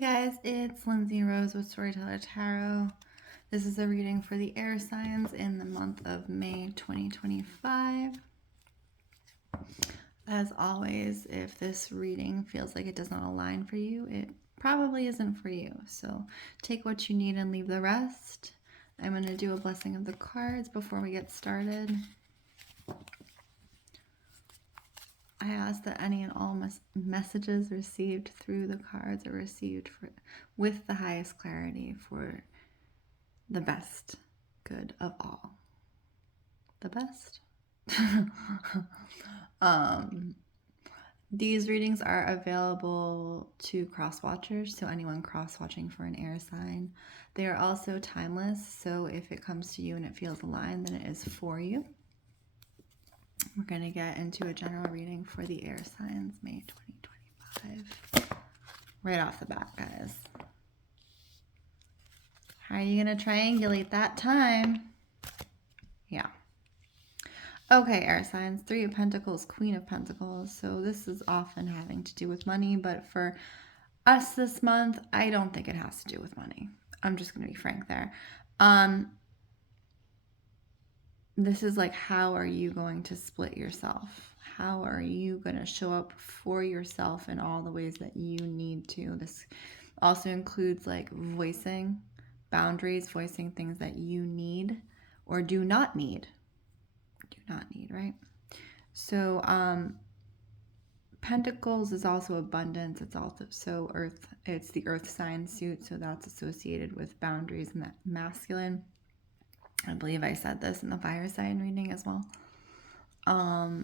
guys, it's Lindsey Rose with Storyteller Tarot. This is a reading for the air signs in the month of May 2025. As always, if this reading feels like it does not align for you, it probably isn't for you. So take what you need and leave the rest. I'm going to do a blessing of the cards before we get started. I ask that any and all messages received through the cards are received with the highest clarity for the best good of all. The best? These readings are available to cross-watchers, so anyone cross-watching for an air sign. They are also timeless, so if it comes to you and it feels aligned, then it is for you. We're going to get into a general reading for the air signs, May 2025. Right off the bat, guys. How are you going to triangulate that time? Yeah. Okay, air signs, Three of Pentacles, Queen of Pentacles. So this is often having to do with money, but for us this month, I don't think it has to do with money. I'm just going to be frank there. This is like, how are you going to split yourself? How are you going to show up for yourself in all the ways that you need to? This also includes like voicing boundaries, voicing things that you need or do not need. Do not need, right? So Pentacles is also abundance. It's also earth. It's the earth sign suit, so that's associated with boundaries and that masculine. I believe I said this in the fire sign reading as well.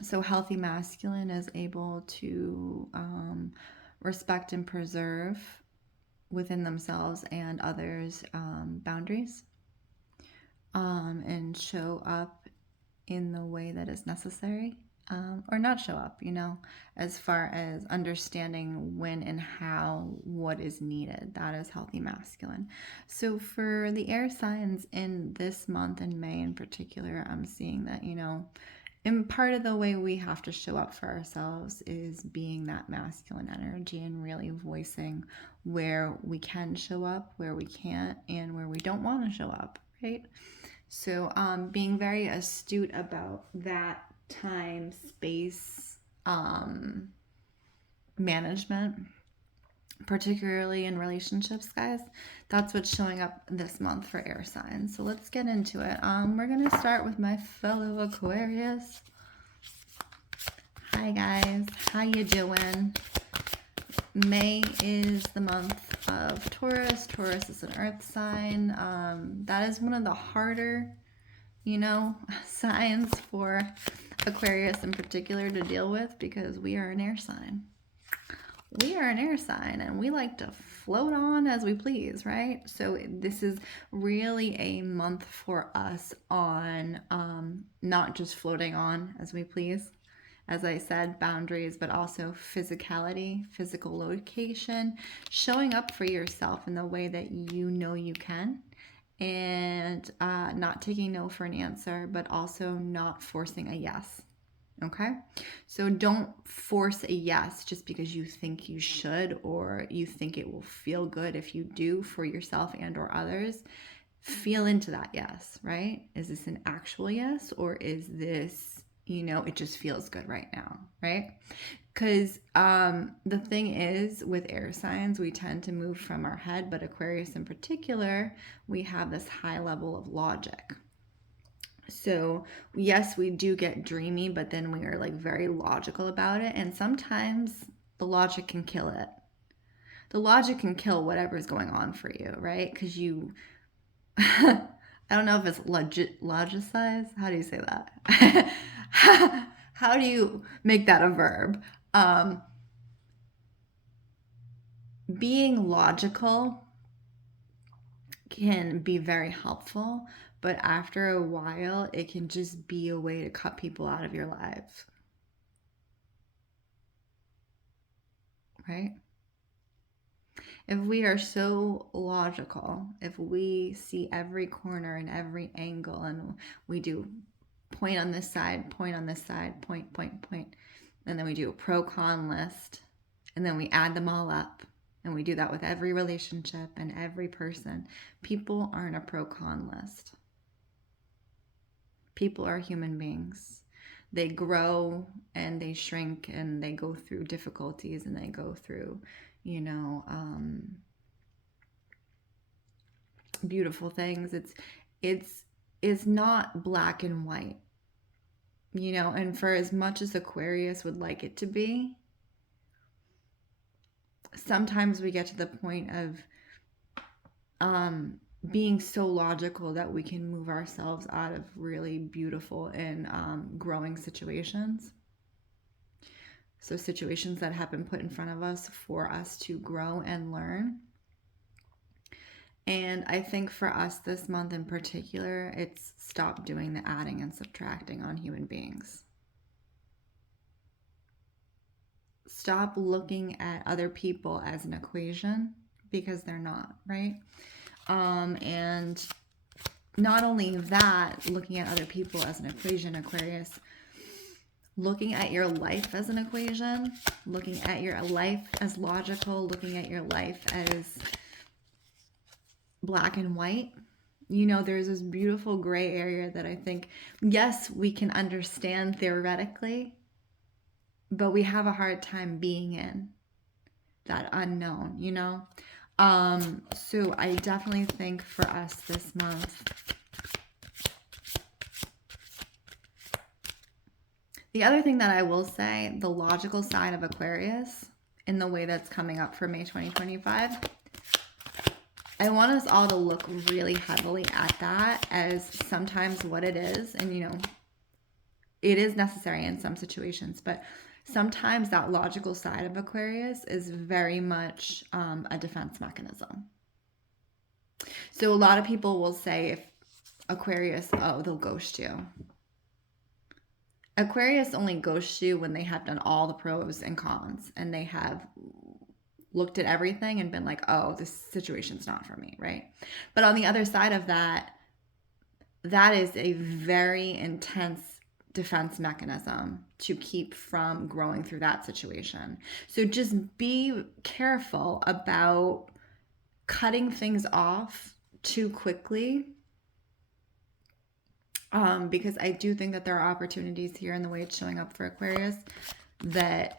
So healthy masculine is able to respect and preserve within themselves and others boundaries and show up in the way that is necessary, or not show up, as far as understanding when and how what is needed. That is healthy masculine. So for the air signs in this month, in May in particular, I'm seeing that, and part of the way we have to show up for ourselves is being that masculine energy and really voicing where we can show up, where we can't, and where we don't want to show up, right? So being very astute about that time, space, management, particularly in relationships, guys. That's what's showing up this month for air signs. So let's get into it. We're going to start with my fellow Aquarius. Hi, guys. How you doing? May is the month of Taurus. Taurus is an earth sign. That is one of the harder, signs for Aquarius in particular to deal with because we are an air sign. We are an air sign and we like to float on as we please, right? So this is really a month for us on not just floating on as we please. As I said, boundaries, but also physicality, physical location, showing up for yourself in the way that you know you can, and not taking no for an answer, but also not forcing a yes. Okay? So don't force a yes just because you think you should or you think it will feel good if you do for yourself and or others. Feel into that yes, right? Is this an actual yes, or is this, it just feels good right now, right? Because the thing is, with air signs, we tend to move from our head, but Aquarius in particular, we have this high level of logic. So yes, we do get dreamy, but then we are like very logical about it. And sometimes the logic can kill it. The logic can kill whatever's going on for you, right? Because you, I don't know if it's logicize. How do you say that? How do you make that a verb? Being logical can be very helpful, but after a while, it can just be a way to cut people out of your lives. Right? If we are so logical, if we see every corner and every angle, and we do point on this side, point on this side, point, and then we do a pro-con list, and then we add them all up, And we do that with every relationship and every person. People aren't a pro-con list. People are human beings. They grow and they shrink and they go through difficulties and they go through, beautiful things. It's not black and white, and for as much as Aquarius would like it to be, sometimes we get to the point of being so logical that we can move ourselves out of really beautiful and growing situations. So situations that have been put in front of us for us to grow and learn. And I think for us this month in particular, it's stop doing the adding and subtracting on human beings. Stop looking at other people as an equation, because they're not, right? And not only that, looking at other people as an equation, Aquarius, looking at your life as an equation, looking at your life as logical, looking at your life as black and white. There's this beautiful gray area that I think, yes, we can understand theoretically, but we have a hard time being in that unknown, So I definitely think for us this month, the other thing that I will say, the logical side of Aquarius in the way that's coming up for May 2025, I want us all to look really heavily at that as sometimes what it is. And, it is necessary in some situations, but sometimes that logical side of Aquarius is very much a defense mechanism. So a lot of people will say, if Aquarius, they'll ghost you. Aquarius only ghosts you when they have done all the pros and cons and they have looked at everything and been like, oh, this situation's not for me, right? But on the other side of that, that is a very intense defense mechanism to keep from growing through that situation. So just be careful about cutting things off too quickly, because I do think that there are opportunities here in the way it's showing up for Aquarius that,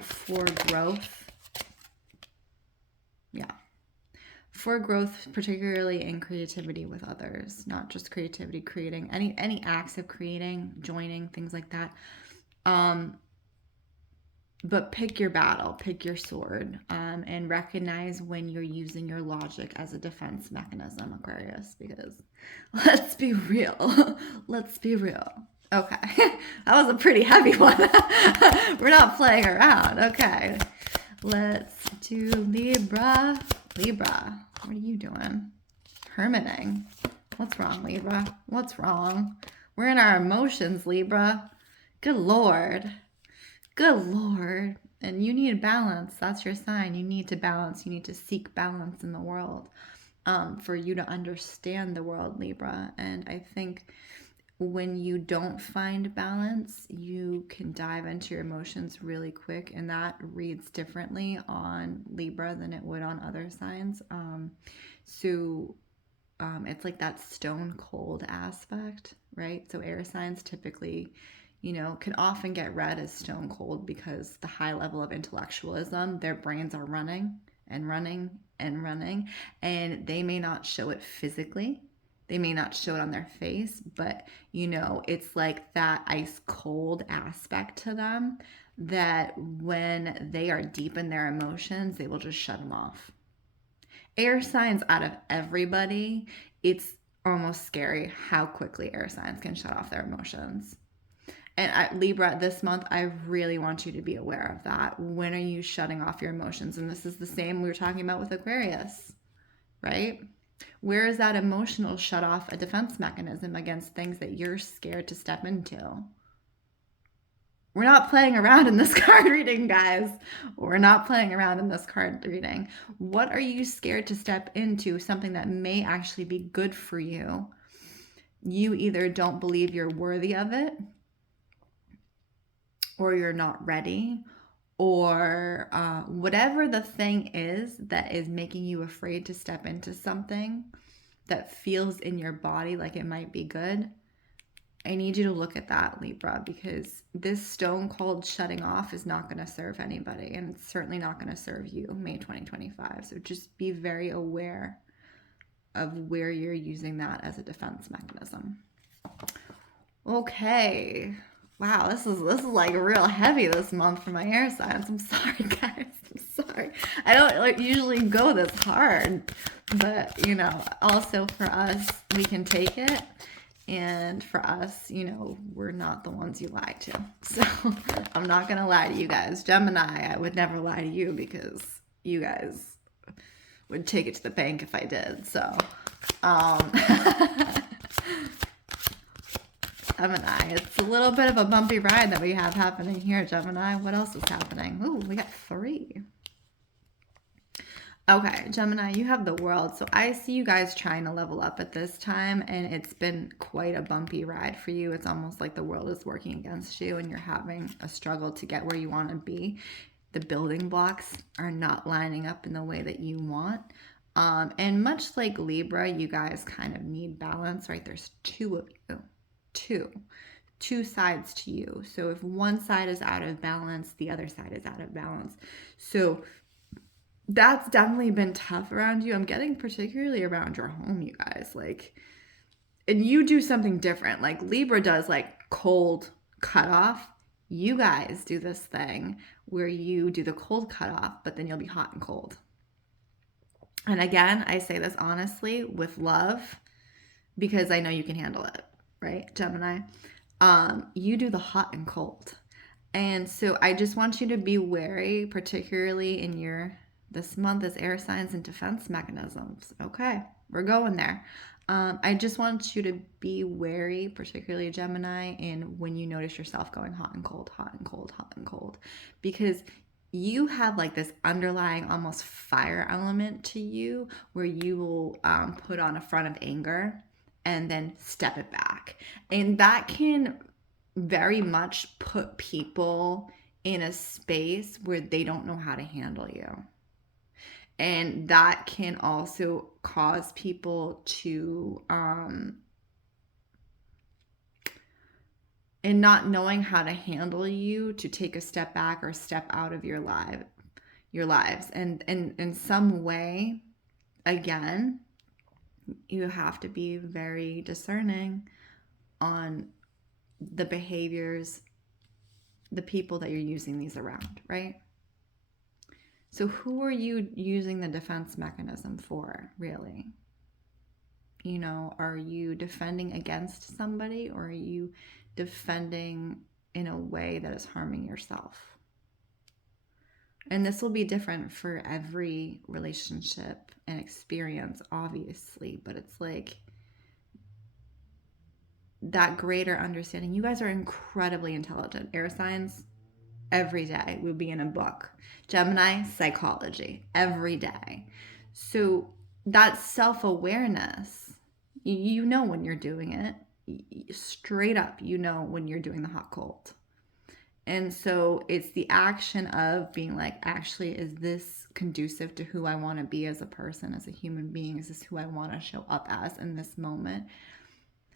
for growth. Yeah. For growth, particularly in creativity with others, not just creativity, creating any acts of creating, joining, things like that. But pick your battle, pick your sword, and recognize when you're using your logic as a defense mechanism, Aquarius, because let's be real. Let's be real. Okay. That was a pretty heavy one. We're not playing around. Okay. Let's do Libra. Libra, what are you doing? Hermiting. What's wrong, Libra? What's wrong? We're in our emotions, Libra. Good Lord. Good Lord. And you need balance. That's your sign. You need to balance. You need to seek balance in the world for you to understand the world, Libra. And I think when you don't find balance, you can dive into your emotions really quick, and that reads differently on Libra than it would on other signs. It's like that stone cold aspect, right? So air signs typically, can often get read as stone cold because the high level of intellectualism, their brains are running and running and running, and they may not show it physically. They may not show it on their face, but, it's like that ice cold aspect to them that when they are deep in their emotions, they will just shut them off. Air signs, out of everybody, it's almost scary how quickly air signs can shut off their emotions. And Libra, this month, I really want you to be aware of that. When are you shutting off your emotions? And this is the same we were talking about with Aquarius, right? Where is that emotional shut off a defense mechanism against things that you're scared to step into? We're not playing around in this card reading, guys. We're not playing around in this card reading. What are you scared to step into? Something that may actually be good for you. You either don't believe you're worthy of it, or you're not ready, or whatever the thing is that is making you afraid to step into something that feels in your body like it might be good, I need you to look at that, Libra, because this stone cold shutting off is not going to serve anybody, and it's certainly not going to serve you May 2025. So just be very aware of where you're using that as a defense mechanism. Okay. Wow, this is like real heavy this month for my air signs. I'm sorry, guys. I'm sorry. I don't usually go this hard, but you know, also for us, we can take it. And for us, you know, we're not the ones you lie to. So I'm not going to lie to you guys. Gemini, I would never lie to you because you guys would take it to the bank if I did. So, Gemini, it's a little bit of a bumpy ride that we have happening here, Gemini. What else is happening? Ooh, we got 3. Okay, Gemini, you have the World. So I see you guys trying to level up at this time, and it's been quite a bumpy ride for you. It's almost like the world is working against you and you're having a struggle to get where you want to be. The building blocks are not lining up in the way that you want. And much like Libra, you guys kind of need balance, right? There's 2 of you. Two sides to you. So if one side is out of balance, the other side is out of balance. So that's definitely been tough around you. I'm getting particularly around your home, you guys. Like, and you do something different. Like Libra does like cold cutoff. You guys do this thing where you do the cold cutoff, but then you'll be hot and cold. And again, I say this honestly with love because I know you can handle it, right, Gemini? You do the hot and cold. And so I just want you to be wary, particularly in this month is air signs and defense mechanisms. Okay, we're going there. I just want you to be wary, particularly Gemini, in when you notice yourself going hot and cold, hot and cold, hot and cold, because you have like this underlying almost fire element to you where you will put on a front of anger and then step it back. And that can very much put people in a space where they don't know how to handle you. And that can also cause people to, in not knowing how to handle you, to take a step back or step out of your lives. And in some way, again, you have to be very discerning on the behaviors, the people that you're using these around, right? So who are you using the defense mechanism for, really? You know, are you defending against somebody, or are you defending in a way that is harming yourself? And this will be different for every relationship and experience, obviously, but it's like that greater understanding. You guys are incredibly intelligent. Air signs, every day would be in a book. Gemini, psychology, every day. So that self-awareness, you know when you're doing it. Straight up, you know when you're doing the hot cold. And so it's the action of being like, actually, is this conducive to who I want to be as a person, as a human being? Is this who I want to show up as in this moment?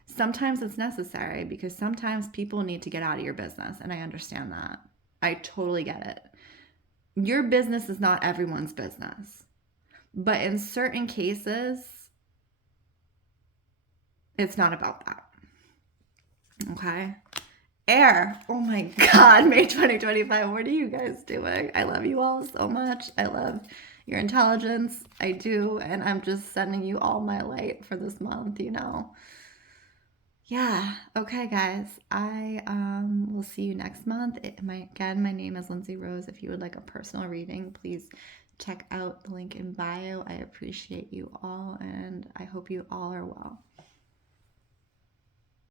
Sometimes it's necessary because sometimes people need to get out of your business, and I understand that. I totally get it. Your business is not everyone's business. But in certain cases, it's not about that. Okay? Air. Oh my God, May 2025. What are you guys doing? I love you all so much. I love your intelligence. I do. And I'm just sending you all my light for this month, you know? Yeah. Okay, guys. I will see you next month. Again, my name is Lindsey Rose. If you would like a personal reading, please check out the link in bio. I appreciate you all, and I hope you all are well.